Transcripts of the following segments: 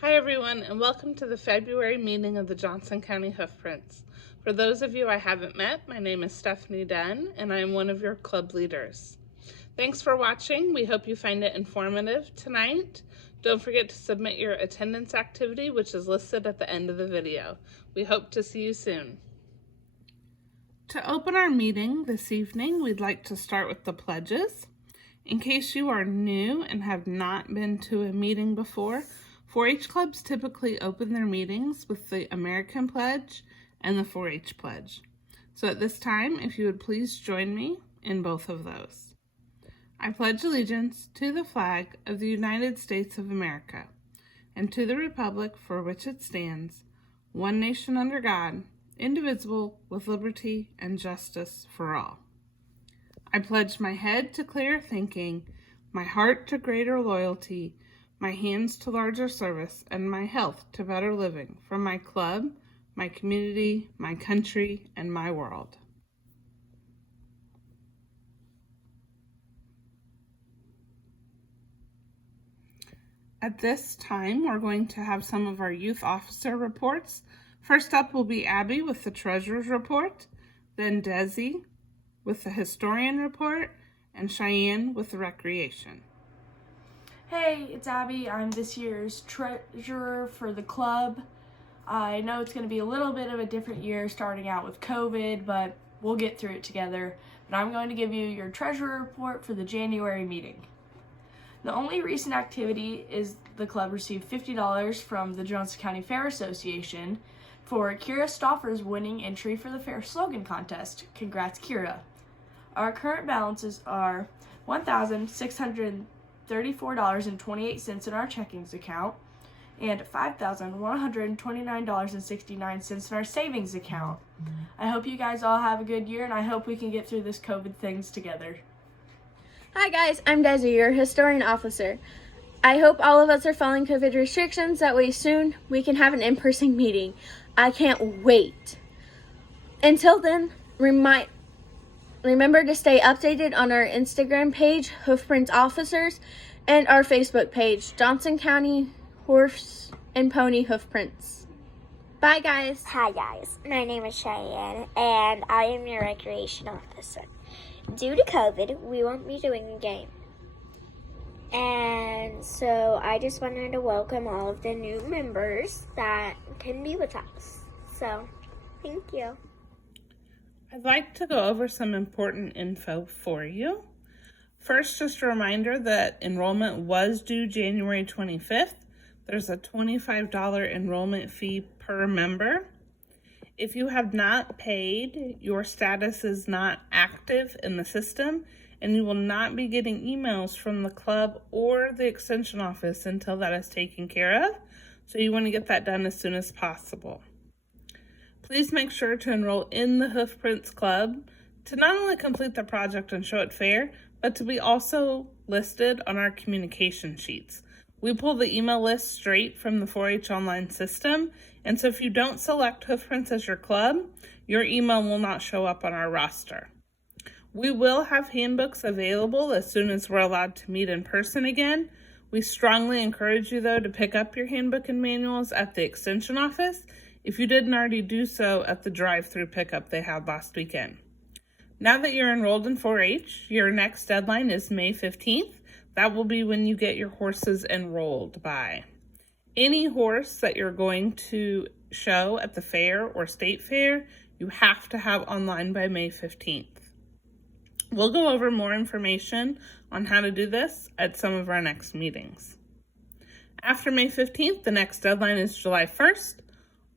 Hi everyone, and welcome to the February meeting of the Johnson County Hoofprints. For those of you I haven't met, my name is Stephanie Dunn, and I am one of your club leaders. Thanks for watching. We hope you find it informative tonight. Don't forget to submit your attendance activity, which is listed at the end of the video. We hope to see you soon. To open our meeting this evening, we'd like to start with the pledges. In case you are new and have not been to a meeting before, 4-H clubs typically open their meetings with the American Pledge and the 4-H Pledge. So at this time, if you would please join me in both of those. I pledge allegiance to the flag of the United States of America and to the republic for which it stands, one nation under God, indivisible, with liberty and justice for all. I pledge my head to clear thinking, my heart to greater loyalty, my hands to larger service, and my health to better living for my club, my community, my country, and my world. At this time, we're going to have some of our youth officer reports. First up will be Abby with the treasurer's report, then Desi with the historian report, and Cheyenne with the recreation. Hey, it's Abby. I'm this year's treasurer for the club. I know it's going to be a little bit of a different year starting out with COVID, but we'll get through it together. But I'm going to give you your treasurer report for the January meeting. The only recent activity is the club received $50 from the Johnson County Fair Association for Kira Stauffer's winning entry for the fair slogan contest. Congrats, Kira. Our current balances are $1,634.28 in our checkings account and $5,129.69 in our savings account. I hope you guys all have a good year, and I hope we can get through this COVID things together. Hi guys, I'm Desi, your historian officer. I hope all of us are following COVID restrictions. That way soon we can have an in-person meeting. I can't wait. Until then, remember to stay updated on our Instagram page, Hoofprints Officers, and our Facebook page, Johnson County Horse and Pony Hoofprints. Bye guys. Hi guys, my name is Cheyenne and I am your recreation officer. Due to COVID, we won't be doing a game. And so I just wanted to welcome all of the new members that can be with us. So, thank you. I'd like to go over some important info for you. First, just a reminder that enrollment was due January 25th. There's a $25 enrollment fee per member. If you have not paid, your status is not active in the system, and you will not be getting emails from the club or the extension office until that is taken care of. So you want to get that done as soon as possible. Please make sure to enroll in the Hoofprints Club to not only complete the project and show it fair, but to be also listed on our communication sheets. We pull the email list straight from the 4-H online system, and so if you don't select Hoofprints as your club, your email will not show up on our roster. We will have handbooks available as soon as we're allowed to meet in person again. We strongly encourage you, though, to pick up your handbook and manuals at the extension office if you didn't already do so at the drive-through pickup they had last weekend. Now that you're enrolled in 4-H, your next deadline is May 15th. That will be when you get your horses enrolled by. Any horse that you're going to show at the fair or state fair, you have to have online by May 15th. We'll go over more information on how to do this at some of our next meetings. After May 15th, the next deadline is July 1st.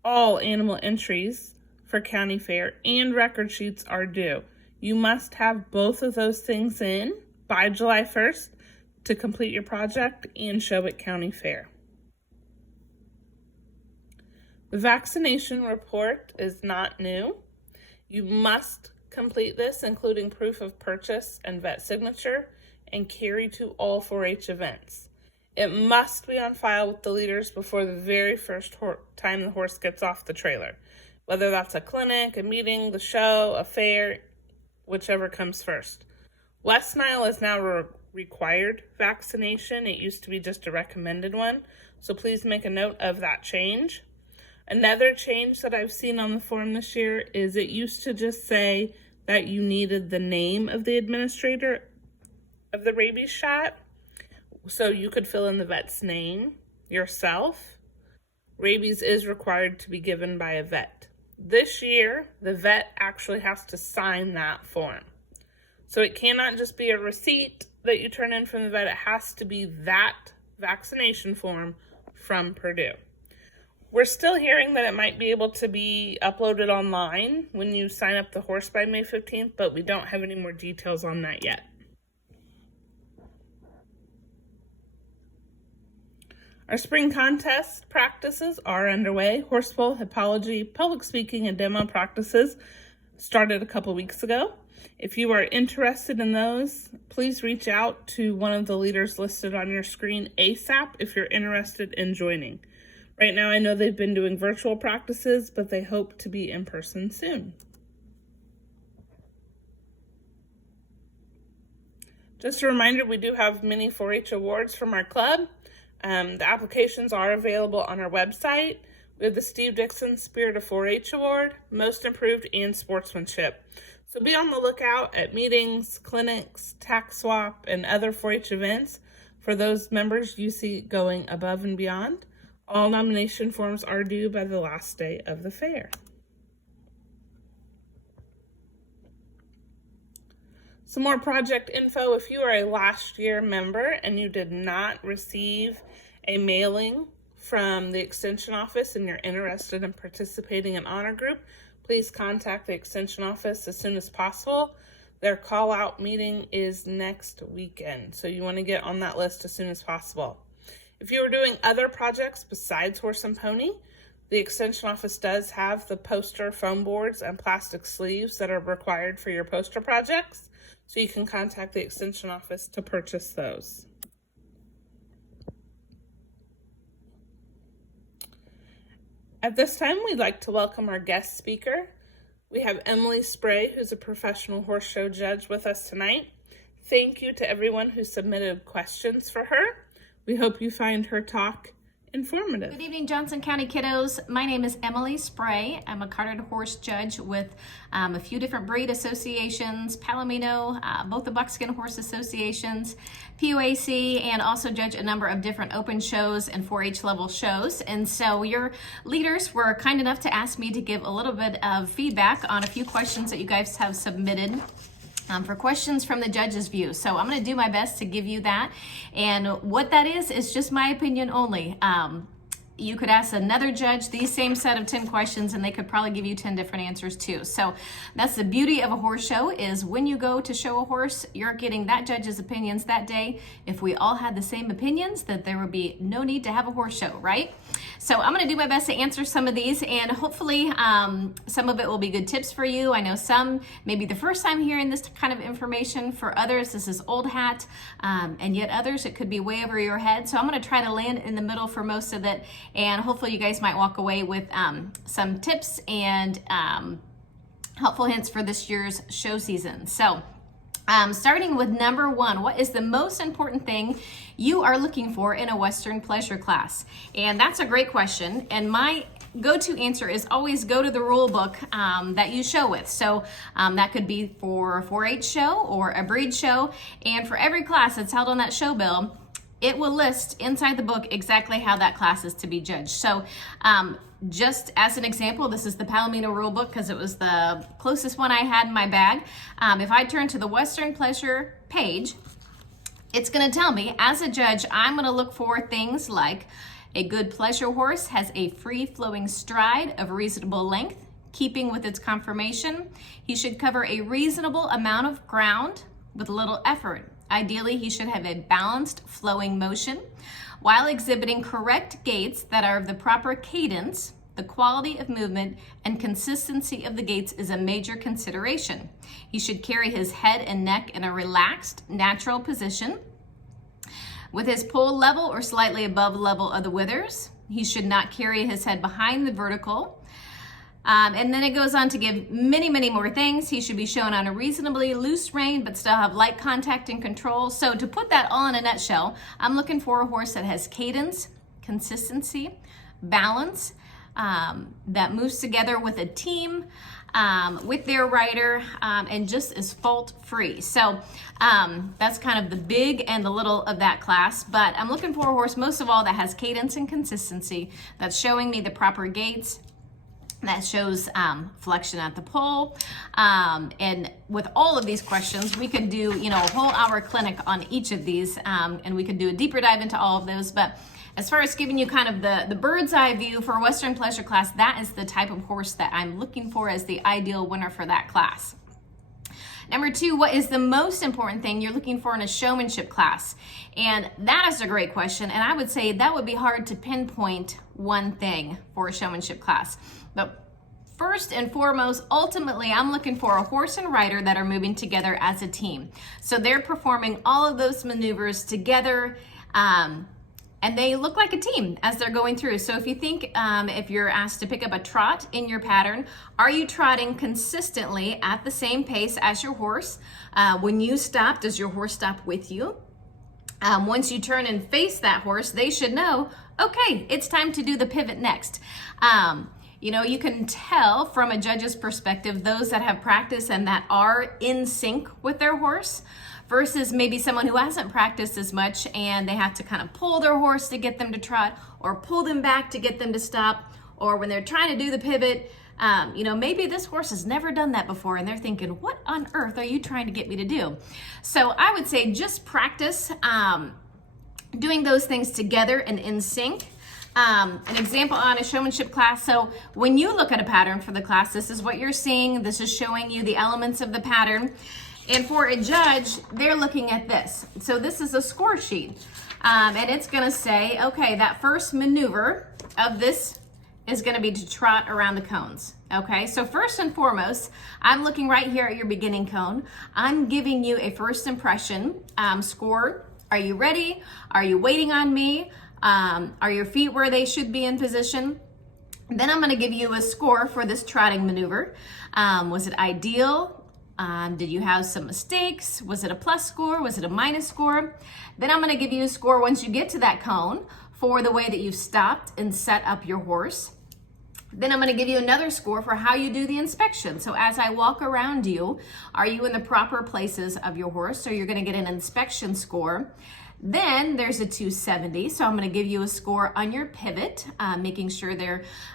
All animal entries for county fair and record sheets are due. You must have both of those things in by July 1st to complete your project and show at county fair. The vaccination report is not new. You must complete this, including proof of purchase and vet signature, and carry to all 4-H events. It must be on file with the leaders before the very first time the horse gets off the trailer, whether that's a clinic, a meeting, the show, a fair, whichever comes first. West Nile is now required vaccination. It used to be just a recommended one. So please make a note of that change. Another change that I've seen on the form this year is it used to just say that you needed the name of the administrator of the rabies shot. So you could fill in the vet's name yourself. Rabies is required to be given by a vet. This year, the vet actually has to sign that form. So it cannot just be a receipt that you turn in from the vet. It has to be that vaccination form from Purdue. We're still hearing that it might be able to be uploaded online when you sign up the horse by May 15th, but we don't have any more details on that yet. Our spring contest practices are underway. Horseful, hippology, public speaking, and demo practices started a couple weeks ago. If you are interested in those, please reach out to one of the leaders listed on your screen ASAP if you're interested in joining. Right now, I know they've been doing virtual practices, but they hope to be in person soon. Just a reminder, we do have mini 4-H awards from our club. The applications are available on our website. We have the Steve Dixon Spirit of 4-H Award, Most Improved, and Sportsmanship. So be on the lookout at meetings, clinics, tax swap, and other 4-H events for those members you see going above and beyond. All nomination forms are due by the last day of the fair. Some more project info. If you are a last year member and you did not receive a mailing from the extension office and you're interested in participating in honor group, please contact the extension office as soon as possible. Their call out meeting is next weekend, so you want to get on that list as soon as possible. If you are doing other projects besides Horse and Pony, the extension office does have the poster foam boards and plastic sleeves that are required for your poster projects, so you can contact the extension office to purchase those. At this time, we'd like to welcome our guest speaker. We have Emily Spray, who's a professional horse show judge, with us tonight. Thank you to everyone who submitted questions for her. We hope you find her talk informative. Good evening, Johnson County kiddos. My name is Emily Spray. I'm a carded horse judge with a few different breed associations, Palomino, both the Buckskin Horse Associations, POAC, and also judge a number of different open shows and 4-H level shows. And so your leaders were kind enough to ask me to give a little bit of feedback on a few questions that you guys have submitted for questions from the judge's view. So I'm going to do my best to give you that. And what that is just my opinion only. You could ask another judge these same set of 10 questions and they could probably give you 10 different answers too. So that's the beauty of a horse show, is when you go to show a horse, you're getting that judge's opinions that day. If we all had the same opinions, that there would be no need to have a horse show, right? So I'm going to do my best to answer some of these, and hopefully some of it will be good tips for you. I know some maybe the first time hearing this kind of information. For others, this is old hat, and yet others, it could be way over your head. So I'm going to try to land in the middle for most of it, and hopefully you guys might walk away with some tips and helpful hints for this year's show season. So starting with number one, what is the most important thing you are looking for in a Western pleasure class? And that's a great question. And my go-to answer is always go to the rule book that you show with. So that could be for a 4-H show or a breed show. And for every class that's held on that show bill, it will list inside the book exactly how that class is to be judged. So just as an example, this is the Palomino rule book because it was the closest one I had in my bag. If I turn to the Western Pleasure page, it's going to tell me, as a judge, I'm going to look for things like a good pleasure horse has a free-flowing stride of reasonable length, keeping with its conformation. He should cover a reasonable amount of ground with little effort. Ideally, he should have a balanced flowing motion while exhibiting correct gaits that are of the proper cadence. The quality of movement and consistency of the gaits is a major consideration. He should carry his head and neck in a relaxed, natural position with his poll level or slightly above level of the withers. He should not carry his head behind the vertical. And then it goes on to give many, many more things. He should be shown on a reasonably loose rein, but still have light contact and control. So to put that all in a nutshell, I'm looking for a horse that has cadence, consistency, balance, that moves together with a team, with their rider, and just is fault free. So that's kind of the big and the little of that class, but I'm looking for a horse most of all that has cadence and consistency, that's showing me the proper gaits, that shows flexion at the pole. And with all of these questions, we could do, a whole hour clinic on each of these, and we could do a deeper dive into all of those. But as far as giving you kind of the bird's eye view for Western Pleasure class, that is the type of horse that I'm looking for as the ideal winner for that class. Number 2, what is the most important thing you're looking for in a showmanship class? And that is a great question. And I would say that would be hard to pinpoint one thing for a showmanship class. But first and foremost, ultimately, I'm looking for a horse and rider that are moving together as a team. So they're performing all of those maneuvers together, and they look like a team as they're going through. So if you think, if you're asked to pick up a trot in your pattern, are you trotting consistently at the same pace as your horse? When you stop, does your horse stop with you? Once you turn and face that horse, they should know, okay, it's time to do the pivot next. You can tell from a judge's perspective, those that have practiced and that are in sync with their horse versus maybe someone who hasn't practiced as much and they have to kind of pull their horse to get them to trot or pull them back to get them to stop, or when they're trying to do the pivot, maybe this horse has never done that before and they're thinking, what on earth are you trying to get me to do? So I would say just practice doing those things together and in sync. An example on a showmanship class. So when you look at a pattern for the class, this is what you're seeing. This is showing you the elements of the pattern. And for a judge, they're looking at this. So this is a score sheet. And it's going to say, okay, that first maneuver of this is going to be to trot around the cones. Okay, so first and foremost, I'm looking right here at your beginning cone. I'm giving you a first impression score. Are you ready? Are you waiting on me? Are your feet where they should be in position? Then I'm going to give you a score for this trotting maneuver. Was it ideal? Did you have some mistakes? Was it a plus score? Was it a minus score? Then I'm going to give you a score once you get to that cone for the way that you've stopped and set up your horse. Then I'm going to give you another score for how you do the inspection. So as I walk around you, are you in the proper places of your horse? So you're going to get an inspection score. Then there's a 270, so I'm going to give you a score on your pivot, making sure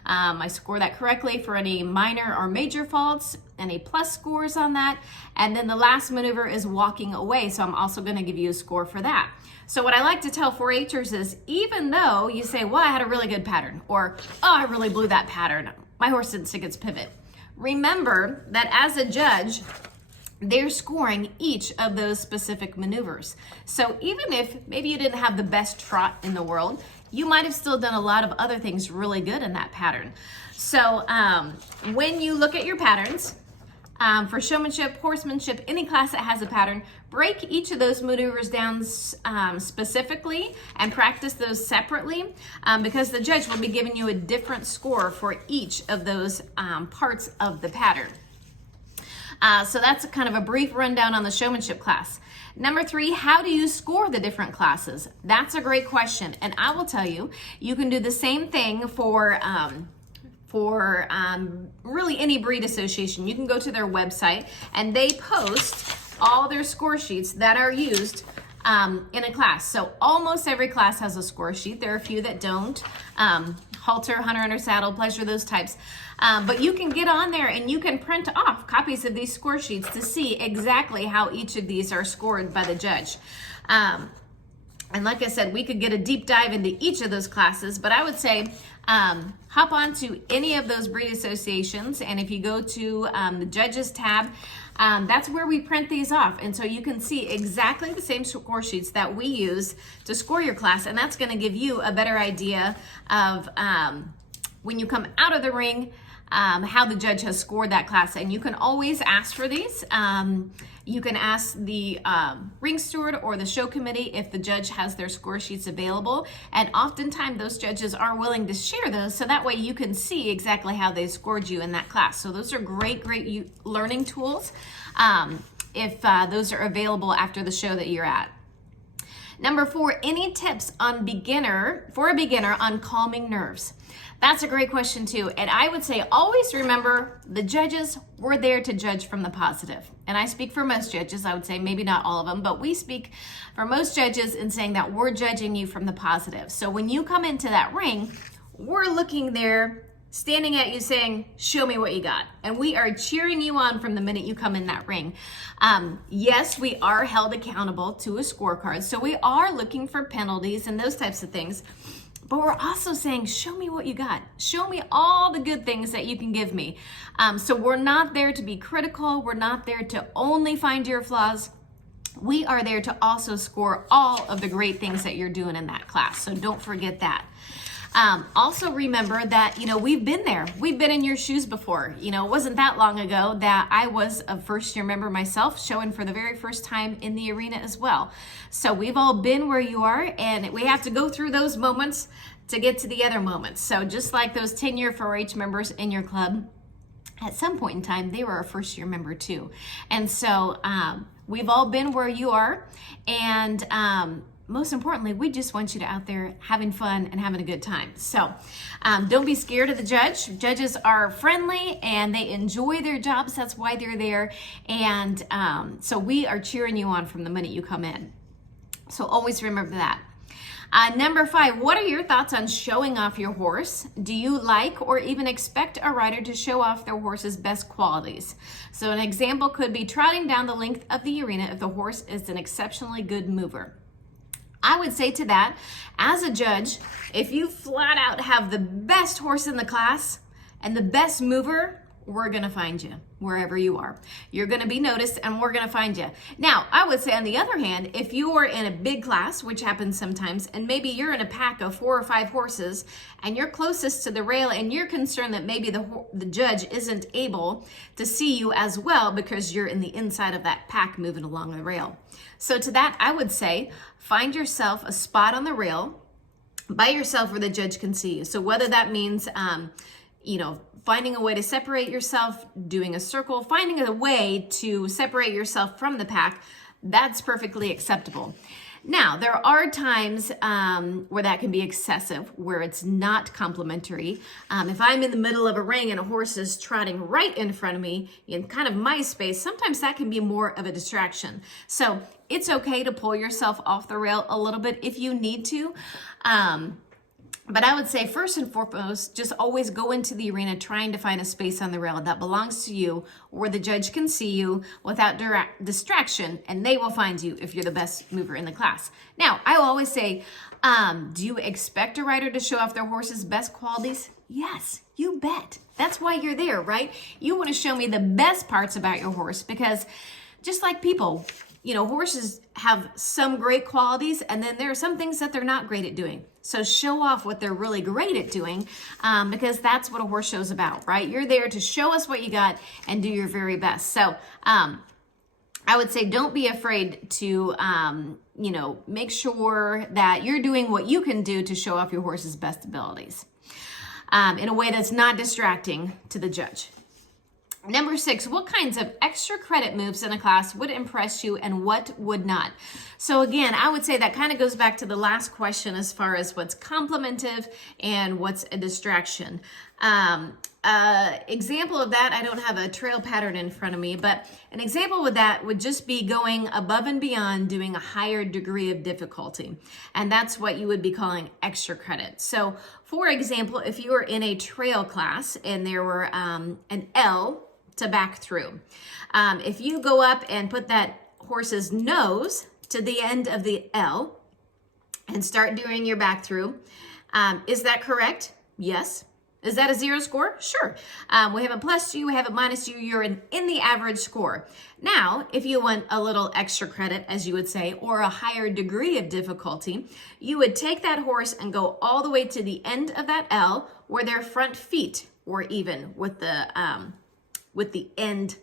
I score that correctly for any minor or major faults, any plus scores on that. And then the last maneuver is walking away, so I'm also going to give you a score for that. So what I like to tell 4-Hers is, even though you say, well, I had a really good pattern, or, oh, I really blew that pattern, my horse didn't stick its pivot. Remember that as a judge, they're scoring each of those specific maneuvers. So even if maybe you didn't have the best trot in the world, you might have still done a lot of other things really good in that pattern. So when you look at your patterns, for showmanship, horsemanship, any class that has a pattern, break each of those maneuvers down specifically and practice those separately, because the judge will be giving you a different score for each of those parts of the pattern. So that's kind of a brief rundown on the showmanship class. Number 3, how do you score the different classes? That's a great question. And I will tell you, you can do the same thing for really any breed association. You can go to their website and they post all their score sheets that are used in a class. So almost every class has a score sheet. There are a few that don't. Halter, hunter under saddle, pleasure, those types. But you can get on there and you can print off copies of these score sheets to see exactly how each of these are scored by the judge. And like I said, we could get a deep dive into each of those classes, but I would say hop on to any of those breed associations, and if you go to the judges tab, that's where we print these off. And so you can see exactly the same score sheets that we use to score your class, and that's going to give you a better idea of when you come out of the ring, how the judge has scored that class. And you can always ask for these. You can ask the ring steward or the show committee if the judge has their score sheets available. And oftentimes those judges are willing to share those, so that way you can see exactly how they scored you in that class. So those are great learning tools if those are available after the show that you're at. Number 4, any tips on for a beginner on calming nerves? That's a great question too. And I would say always remember the judges were there to judge from the positive. And I speak for most judges. I would say maybe not all of them, but we speak for most judges in saying that we're judging you from the positive. So when you come into that ring, we're looking there, standing at you saying, show me what you got. And we are cheering you on from the minute you come in that ring. Yes, we are held accountable to a scorecard. So we are looking for penalties and those types of things. But we're also saying, show me what you got. Show me all the good things that you can give me. So we're not there to be critical. We're not there to only find your flaws. We are there to also score all of the great things that you're doing in that class. So don't forget that. Also remember that, we've been there. We've been in your shoes before. It wasn't that long ago that I was a first-year member myself, showing for the very first time in the arena as well. So we've all been where you are, and we have to go through those moments to get to the other moments. So just like those 10-year 4-H members in your club, at some point in time, they were a first-year member too. And so we've all been where you are, and most importantly, we just want you to out there having fun and having a good time. So don't be scared of the judge. Judges are friendly and they enjoy their jobs. That's why they're there. And so we are cheering you on from the minute you come in. So always remember that. Number 5, what are your thoughts on showing off your horse? Do you like or even expect a rider to show off their horse's best qualities? So an example could be trotting down the length of the arena if the horse is an exceptionally good mover. I would say to that, as a judge, if you flat out have the best horse in the class and the best mover, we're going to find you wherever you are. You're going to be noticed and we're going to find you. Now, I would say on the other hand, if you are in a big class, which happens sometimes, and maybe you're in a pack of 4 or 5 horses and you're closest to the rail and you're concerned that maybe the judge isn't able to see you as well because you're in the inside of that pack moving along the rail. So to that, I would say, find yourself a spot on the rail by yourself where the judge can see you. So whether that means, finding a way to separate yourself, doing a circle, finding a way to separate yourself from the pack, that's perfectly acceptable. Now, there are times where that can be excessive, where it's not complimentary. If I'm in the middle of a ring and a horse is trotting right in front of me in kind of my space, sometimes that can be more of a distraction. So it's okay to pull yourself off the rail a little bit if you need to. But I would say first and foremost, just always go into the arena trying to find a space on the rail that belongs to you where the judge can see you without distraction, and they will find you if you're the best mover in the class. Now, I will always say, do you expect a rider to show off their horse's best qualities? Yes, you bet. That's why you're there, right? You want to show me the best parts about your horse because just like people, horses have some great qualities and then there are some things that they're not great at doing. So show off what they're really great at doing because that's what a horse show's about, right? You're there to show us what you got and do your very best. So I would say don't be afraid to, make sure that you're doing what you can do to show off your horse's best abilities in a way that's not distracting to the judge. Number 6, what kinds of extra credit moves in a class would impress you and what would not? So again, I would say that kind of goes back to the last question as far as what's complimentive and what's a distraction. Example of that, I don't have a trail pattern in front of me, but an example with that would just be going above and beyond, doing a higher degree of difficulty. And that's what you would be calling extra credit. So for example, if you were in a trail class and there were an L to back through. If you go up and put that horse's nose to the end of the L and start doing your back through, is that correct? Yes. Is that a 0 score? Sure. We have a +2, we have a -2, you're in the average score. Now, if you want a little extra credit, as you would say, or a higher degree of difficulty, you would take that horse and go all the way to the end of that L where their front feet or even with the end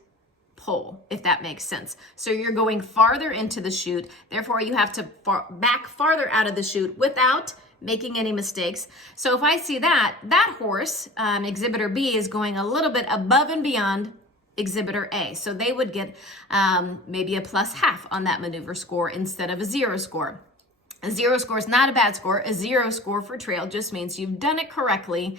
pole, if that makes sense. So you're going farther into the chute, therefore you have to back farther out of the chute without making any mistakes. So if I see that horse, exhibitor B, is going a little bit above and beyond exhibitor A. So they would get maybe a +0.5 on that maneuver score instead of a 0 score. A 0 score is not a bad score. A 0 score for trail just means you've done it correctly.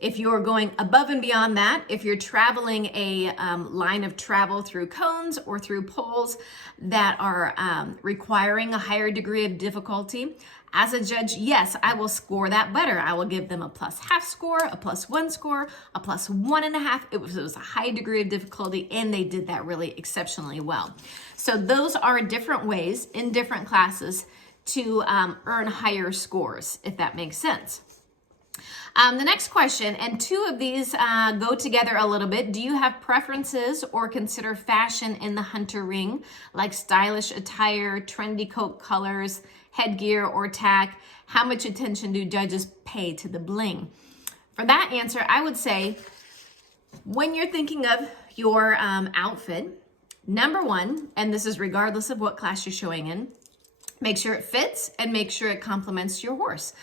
If you're going above and beyond that, if you're traveling a line of travel through cones or through poles that are requiring a higher degree of difficulty, as a judge, yes, I will score that better. I will give them a +0.5 score, a +1 score, a +1.5. It was a high degree of difficulty, and they did that really exceptionally well. So those are different ways in different classes to earn higher scores, if that makes sense. The next question, and two of these go together a little bit. Do you have preferences or consider fashion in the hunter ring, like stylish attire, trendy coat colors, headgear, or tack? How much attention do judges pay to the bling? For that answer, I would say when you're thinking of your outfit, number one, and this is regardless of what class you're showing in, make sure it fits and make sure it complements your horse.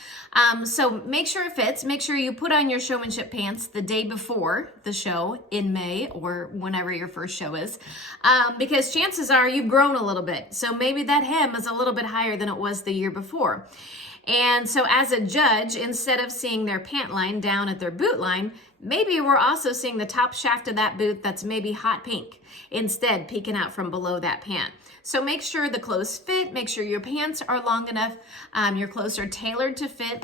So make sure it fits. Make sure you put on your showmanship pants the day before the show in May or whenever your first show is, because chances are you've grown a little bit. So maybe that hem is a little bit higher than it was the year before. And so as a judge, instead of seeing their pant line down at their boot line, maybe we're also seeing the top shaft of that boot that's maybe hot pink, instead peeking out from below that pant. So make sure the clothes fit, make sure your pants are long enough, your clothes are tailored to fit.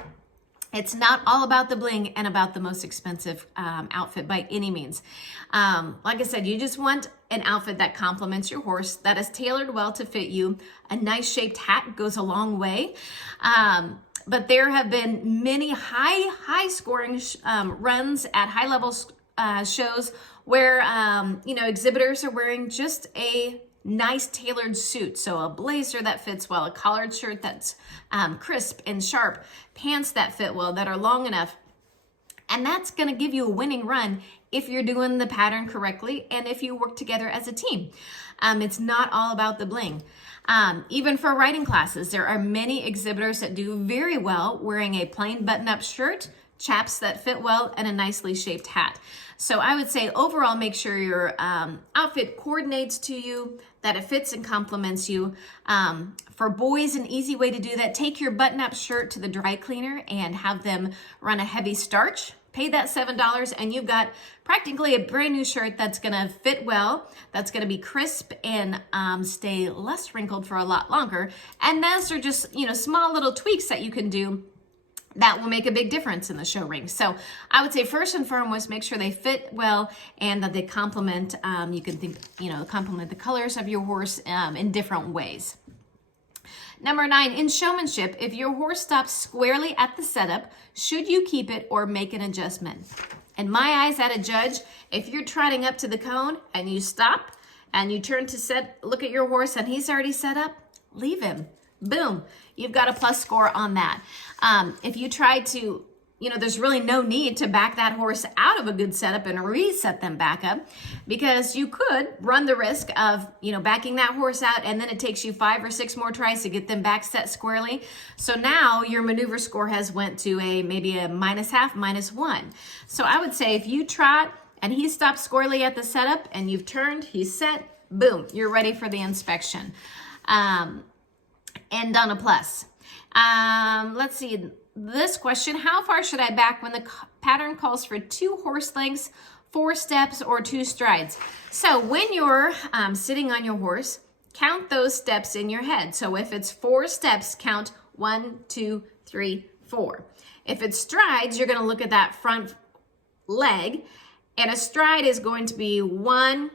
It's not all about the bling and about the most expensive outfit by any means. Like I said, you just want an outfit that complements your horse, that is tailored well to fit you. A nice shaped hat goes a long way. But there have been many high scoring runs at high level shows where, exhibitors are wearing just a nice tailored suit. So a blazer that fits well, a collared shirt that's crisp and sharp, pants that fit well, that are long enough. And that's going to give you a winning run if you're doing the pattern correctly and if you work together as a team. It's not all about the bling. Even for riding classes, there are many exhibitors that do very well wearing a plain button-up shirt, chaps that fit well, and a nicely shaped hat. So I would say overall, make sure your outfit coordinates to you, that it fits and complements you. For boys, an easy way to do that, take your button-up shirt to the dry cleaner and have them run a heavy starch. Pay that $7 and you've got practically a brand new shirt that's gonna fit well, that's gonna be crisp and stay less wrinkled for a lot longer. And those are just, small little tweaks that you can do that will make a big difference in the show ring. So I would say first and foremost, make sure they fit well and that they complement, complement the colors of your horse in different ways. Number 9, in showmanship, if your horse stops squarely at the setup, should you keep it or make an adjustment? In my eyes, at a judge, if you're trotting up to the cone and you stop and you turn to look at your horse and he's already set up, leave him. Boom, you've got a plus score on that. If you try to, there's really no need to back that horse out of a good setup and reset them back up, because you could run the risk of, backing that horse out and then it takes you 5 or 6 more tries to get them back set squarely. So now your maneuver score has went to maybe a -0.5, -1. So I would say if you trot and he stops squarely at the setup and you've turned, he's set, boom, you're ready for the inspection. End on a plus. Let's see this question. How far should I back when the pattern calls for 2 horse lengths, 4 steps, or 2 strides? So when you're sitting on your horse, count those steps in your head. So if it's 4 steps, count 1, 2, 3, 4. If it's strides, you're going to look at that front leg, and a stride is going to be 1,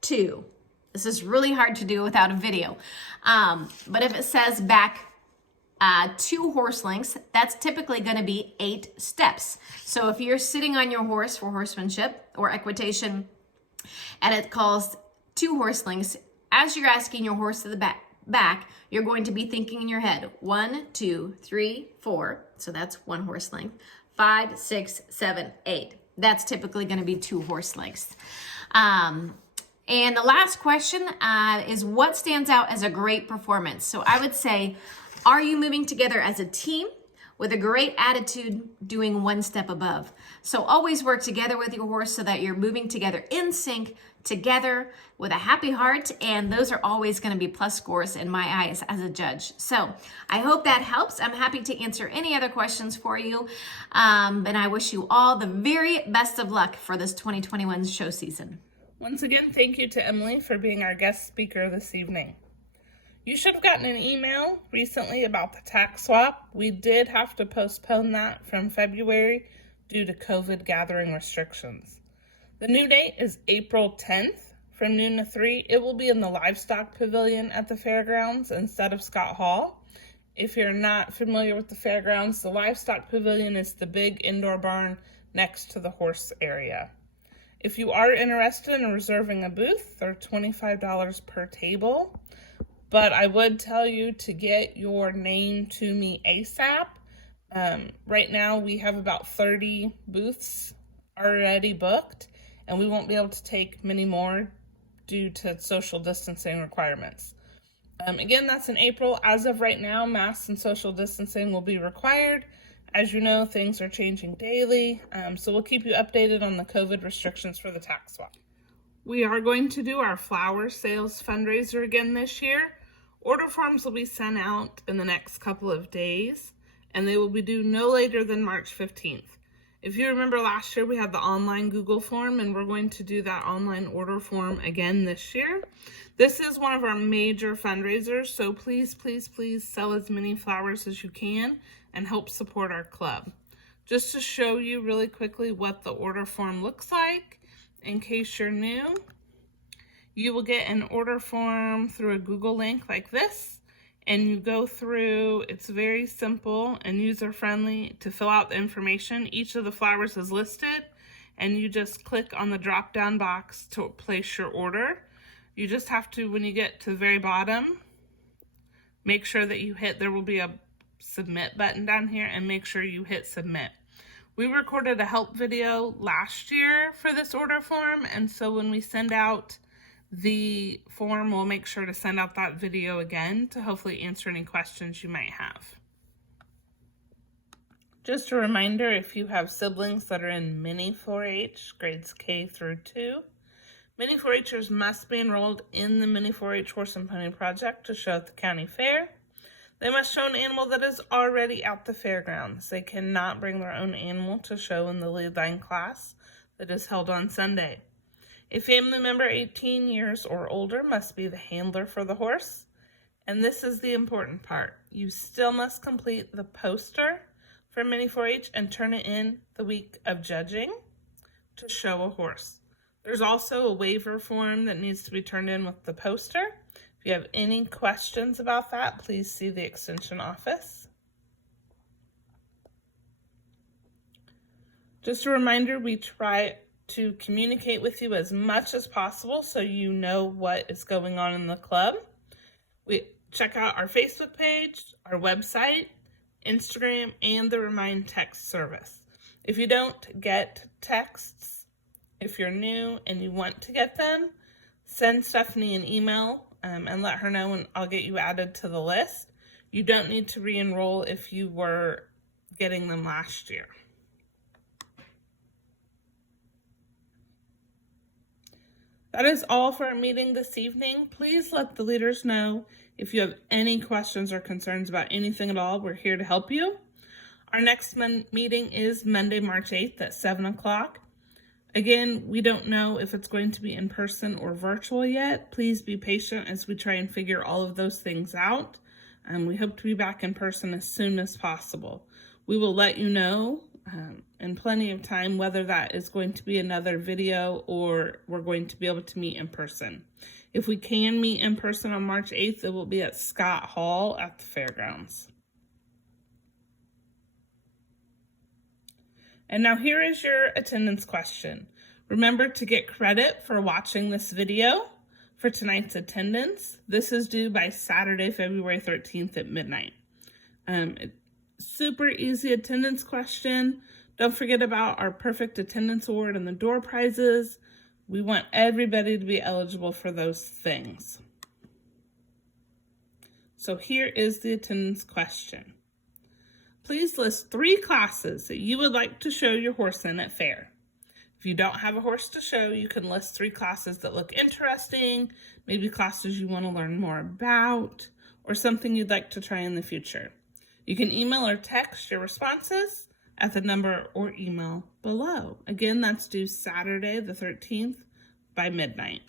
2. This is really hard to do without a video. But if it says back 2 horse lengths, that's typically going to be 8 steps. So if you're sitting on your horse for horsemanship or equitation and it calls 2 horse lengths, as you're asking your horse to back, you're going to be thinking in your head, 1, 2, 3, 4. So that's 1 horse length. 5, 6, 7, 8. That's typically going to be 2 horse lengths. And the last question is, what stands out as a great performance? So I would say, are you moving together as a team with a great attitude, doing one step above? So always work together with your horse so that you're moving together in sync, together with a happy heart, and those are always going to be plus scores in my eyes as a judge. So I hope that helps. I'm happy to answer any other questions for you, and I wish you all the very best of luck for this 2021 show season. Once again, thank you to Emily for being our guest speaker this evening. You should have gotten an email recently about the tax swap. We did have to postpone that from February due to COVID gathering restrictions. The new date is April 10th from noon to 3. It will be in the Livestock Pavilion at the fairgrounds instead of Scott Hall. If you're not familiar with the fairgrounds, the Livestock Pavilion is the big indoor barn next to the horse area. If you are interested in reserving a booth, they're $25 per table. But I would tell you to get your name to me ASAP. Right now we have about 30 booths already booked, and we won't be able to take many more due to social distancing requirements. Again, that's in April. As of right now, masks and social distancing will be required. As you know, things are changing daily, so we'll keep you updated on the COVID restrictions for the tax swap. We are going to do our flower sales fundraiser again this year. Order forms will be sent out in the next couple of days, and they will be due no later than March 15th. If you remember last year, we had the online Google form, and we're going to do that online order form again this year. This is one of our major fundraisers, so please, please, please sell as many flowers as you can and help support our club. Just to show you really quickly what the order form looks like, in case you're new, you will get an order form through a Google link like this, and you go through. It's very simple and user-friendly to fill out the information. Each of the flowers is listed, and you just click on the drop-down box to place your order. You just have to, when you get to the very bottom, make sure that you hit, there will be a submit button down here, and make sure you hit submit. We recorded a help video last year for this order form, and so when we send out the form, we'll make sure to send out that video again to hopefully answer any questions you might have. Just a reminder, if you have siblings that are in mini 4-H, grades K through 2, mini 4-Hers must be enrolled in the mini 4-H Horse and Pony Project to show at the county fair. They must show an animal that is already at the fairgrounds. They cannot bring their own animal to show in the lead line class that is held on Sunday. A family member 18 years or older must be the handler for the horse. And this is the important part. You still must complete the poster for Mini 4-H and turn it in the week of judging to show a horse. There's also a waiver form that needs to be turned in with the poster. If you have any questions about that, please see the extension office. Just a reminder, we try to communicate with you as much as possible so you know what is going on in the club. We check out our Facebook page, our website, Instagram, and the Remind text service. If you don't get texts, if you're new and you want to get them, send Stephanie an email and let her know, and I'll get you added to the list. You don't need to re-enroll if you were getting them last year. That is all for our meeting this evening. Please let the leaders know if you have any questions or concerns about anything at all. We're here to help you. Our next meeting is Monday, March 8th at 7 o'clock. Again, we don't know if it's going to be in person or virtual yet. Please be patient as we try and figure all of those things out. We hope to be back in person as soon as possible. We will let you know in plenty of time whether that is going to be another video or we're going to be able to meet in person. If we can meet in person on March 8th, it will be at Scott Hall at the fairgrounds. And now here is your attendance question. Remember to get credit for watching this video for tonight's attendance. This is due by Saturday, February 13th at midnight. Super easy attendance question. Don't forget about our perfect attendance award and the door prizes. We want everybody to be eligible for those things. So here is the attendance question. Please list 3 classes that you would like to show your horse in at fair. If you don't have a horse to show, you can list 3 classes that look interesting, maybe classes you want to learn more about, or something you'd like to try in the future. You can email or text your responses at the number or email below. Again, that's due Saturday the 13th by midnight.